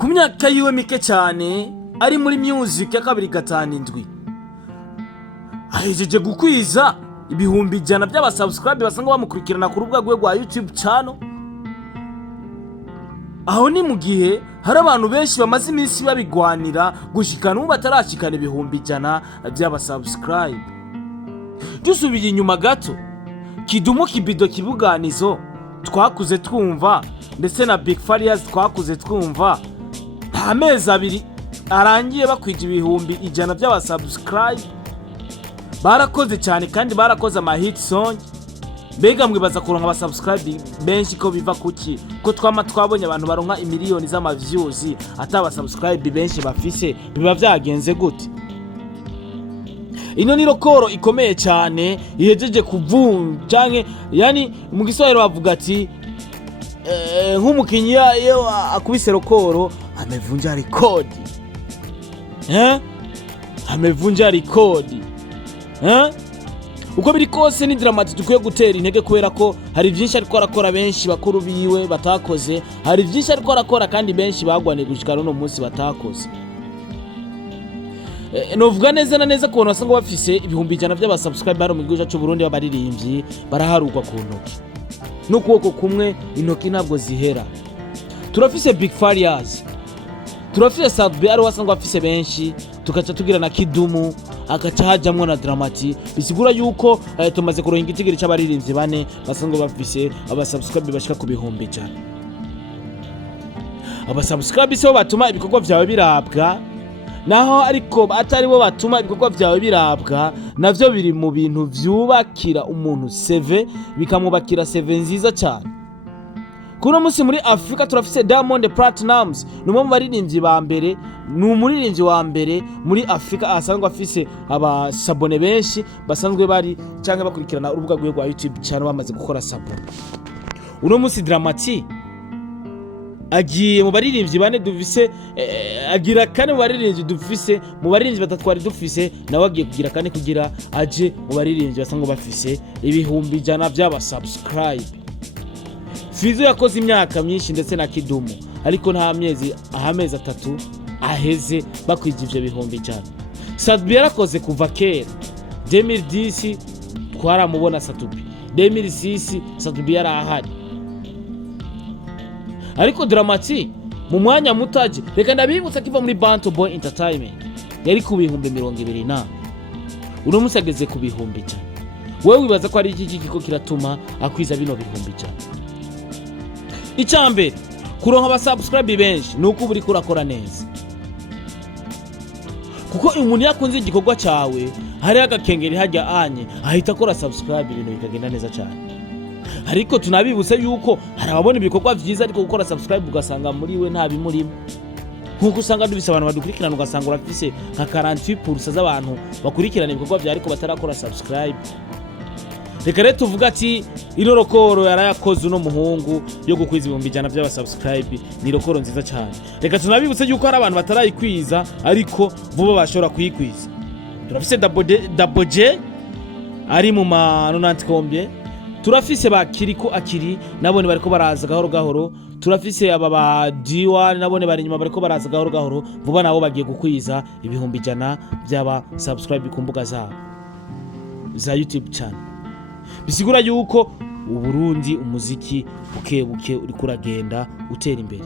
ku myaka yiwe mike cyane ari muri music ya 257 ahejeje gukwiza ibihumbi 100 by'abasubscribe basanga bamukurikirana ku rubuga rwe rwa YouTube channel. Aho ni mu gihe hari abantu benshi bamaze iminsi babigwanira gushikana ubu batarashikana ibihumbi 100 by'abasubscribe. Dusubiye inyuma gato, Kidumu Kibido Kibuganizo twakuze twumva ndetse na Big Farious twakuze twumva, nta mezi abiri arangiye bakwije ibihumbi 100 by'abasubscribe. Barakoze cyane kandi barakoze ama hit song. Mbega mwibaza kuronka abasubscribe benshi ko biva kuki? Ko twabonye abantu baronka imiliyoni z'ama views ataba subscribe benshi bafise, biba byagenze gute? Ino ni rokoro ikomeye cyane ihejeje kuvunja, yani mu Giswahili bavuga ati nk'umukinyi iyo akubise rokoro amevunja record. Amevunja record. Uko biri kose ni Dramati dukwiye gutera intege kubera ko hari byinshi ariko arakora benshi bakuru biwe batakoze, hari byinshi ariko arakora kandi benshi bagwane gushika no munsi batakoze. Novuga neza na neza kubona basanga bafise ibihumbi 100 by'abasubscriber mu gihugu cyacu Burundi babaririmbyi baraharugwa ku ntoki. N'ukuboko kumwe intoki ntabwo zihera. Turafise Big Farious, turafise Sadbi ari wasanga bafise benshi, tukaca tugira na Kidumu akaca hajamwo na Dramati. Bisigura yuko tumaze kuronka igitigiri cy'abaririmbyi bane basanga bafise abasubscribe bashika ku bihumbi 100. Abasubscribe so batuma ibikorwa byawe birabwa, naho ariko atari bo batuma ibikorwa byawe birabwa, navyo biri mu bintu vyubakira umuntu CV, bikamubakira CV nziza cyane. Kuno musi muri Afrika turafise Diamond Platnumz, numwe mu baririmbyi ba mbere, n'umuririmbyi wa mbere muri Afrika asanzwe afise abasabone benshi basanzwe bari canke bakurikirana urubuga rwe rwa YouTube channel bamaze gukora sabone. Uno musi Dramati agiye mu baririmbyi bane dufise, agira kane mu baririmbyi dufise, mu baririmbyi batatwari dufise nawe agiye kugira kane kugira aje mu baririmbyi basanzwe bafise ibihumbi 100 by'abasubscribe. Fizo yakoze imyaka myinshi ndetse na Kidumu, ariko nta amezi 3 aheze bakwije ivyo bihumbi 100. Sadbi yarakoze kuva kera 2010 twaramubona Sadbi, 2006 Sadbi yarahari. Ariko Dramati mu mwanya mutaje, reka ndabibutsa kiva muri Bantu Boy Entertainment yari ku bihumbi 20 uno musageze ku bihumbi 100. Wewe wibaza ko ari iki kiko kiratuma akwiza bino bihumbi 100? Icambere kuronka abasubscribe benshi nuko buri kurakora neza, kuko umuntu yakunze igikorwa cyawe hari agakengeri hajya anye ahita akora subscribe, ibintu bikagenda neza cyane. Ariko tunabibutse yuko hari ababona ibikorwa byiza ariko gukora subscribe ugasanga muri we nta bimurimo, nkuko usanga dufise abantu badukurikirana ugasanga urafise nka 48% z'abantu bakurikirana ibikorwa bya ariko batarakora subscribe. Reka rero tuvuga ati ino rokoro yarayakoze uno muhungu yo gukwiza ibihumbi 100 by'abasubscribe, ni rokoro nziza cyane. Reka tunabibutse yuko hari abantu batarayikwiza ariko vuba bashobora kuyikwiza. Turafise Double J ari mu ma 90 combien, turafise ba Kiriko Akiri nabone bariko baraza gahoro gahoro, turafise aba ba D1 nabone bari nyuma bariko baraza gahoro gahoro, vuba nabo bagiye gukwiza ibihumbi 100 by'abasubscribe ku mbuga zabo za YouTube channel. Bisigura yuko Uburundi umuziki buke buke uri kuragenda utera imbere.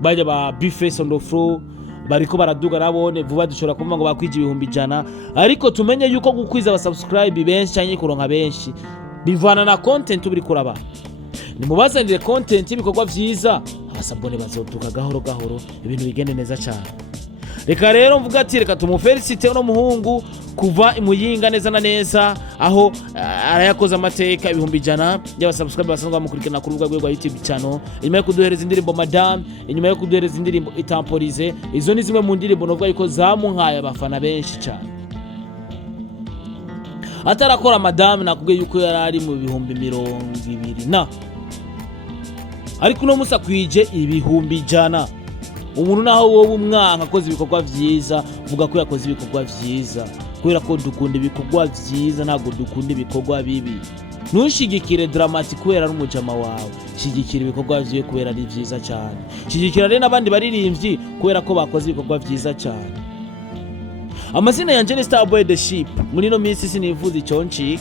Bajya ba Bface on the floor bariko baraduga nabone vuba dushobora kumva ngo bakwije ibihumbi 100, ariko tumenye yuko gukwiza abasubscribe benshi cyane kuronka benshi bivana na content uri kuraba. Ni mubazanire content ibikorwa vyiza, abasabone bazoduka gahoro gahoro, ibintu bigende neza cyane. Reka rero mvuga ati reka tumufelicite uno muhungu kuva imuyinga neza na neza, aho arayakoze amateka ibihumbi 100 y'abasubscribe basanzwe bamukurikirana ku rubuga rwe rwa YouTube channel. Inyuma yo kuduhereza indirimbo Madame, inyuma yo kuduhereza indirimbo Itamporize, izo ni zimwe mu ndirimbo novuga yuko zamunkaye abafana benshi cyane. Atarakora Madame nakubwiye yuko yarari mu bihumbi 20 ariko no musa kwije ibihumbi 100. Umuntu naho wowe umwanka akoze ibikorwa vyiza vuga ko yakoze ibikorwa vyiza, kubera ko dukunda ibikorwa vyiza ntago dukunda ibikorwa bibi. ntushigikire Dramati kubera ari umujama wawe, shigikira ibikorwa vyiwe kubera ari vyiza cyane, shigikira rero n'abandi baririmbyi kubera ko bakoze ibikorwa vyiza cyane. Amazina yanje ni Starboy The Ship. Muri no minsi sinifuza icyonci,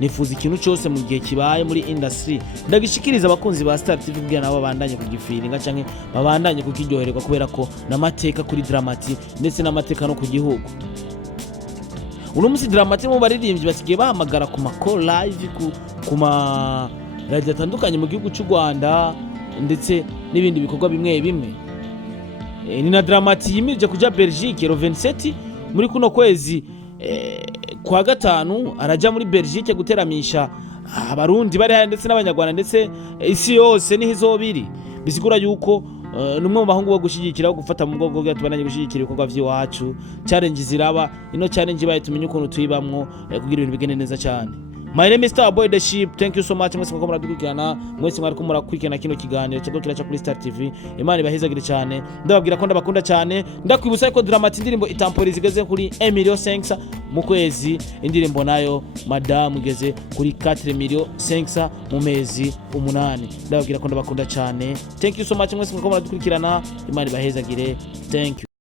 nifuza ikintu cyose mu gihe kibaye muri industry ndagishikiriza abakunzi ba Star TV kugira nabo babandanye kugifiringa canke babandanye kukiryohererwa kubera ko namateka kuri Dramati ndetse namateka no ku gihugu. Uno musi Dramati mu baririmbyi basigiye bahamagara ku call live ku ma radio atandukanye mu gihugu cy'u Rwanda ndetse n'ibindi bikorwa bimwe bimwe. Ni na Dramati yimirije kuja Belgique le 27 muri kuno kwezi kwa gatanu araja muri Belgique guteramisha abarundi bari ndetse n'abanyarwanda ndetse isi yose niho izobiri. Bisigura yuko numwe mu bahungu bo gushigikira gufata mu bwoko bwa tubandanye gushigikira ibikorwa by'iwacu. Challenge ziraba ino challenge baye tumenye ukuntu tuyibamwo kugira ibintu bigende neza cyane. My name is Starboy The Ship. Thank you so much mwese muko muradukurikirana, mwese mwari ko murakurikirana kino kiganiro cyo kiraca kuri Star TV. Imana ibahezagire cyane, ndababwira ko ndabakunda cyane, ndakwibutsa ko Dramati indirimbo itampori zigeze kuri 1,500,000 mu kwezi, indirimbo nayo Madame igeze kuri 4,500,000 mu mezi 8. Ndababwira ko ndabakunda cyane. Thank you so much mwese muko muradukurikirana, Imana ibahezagire. Thank you.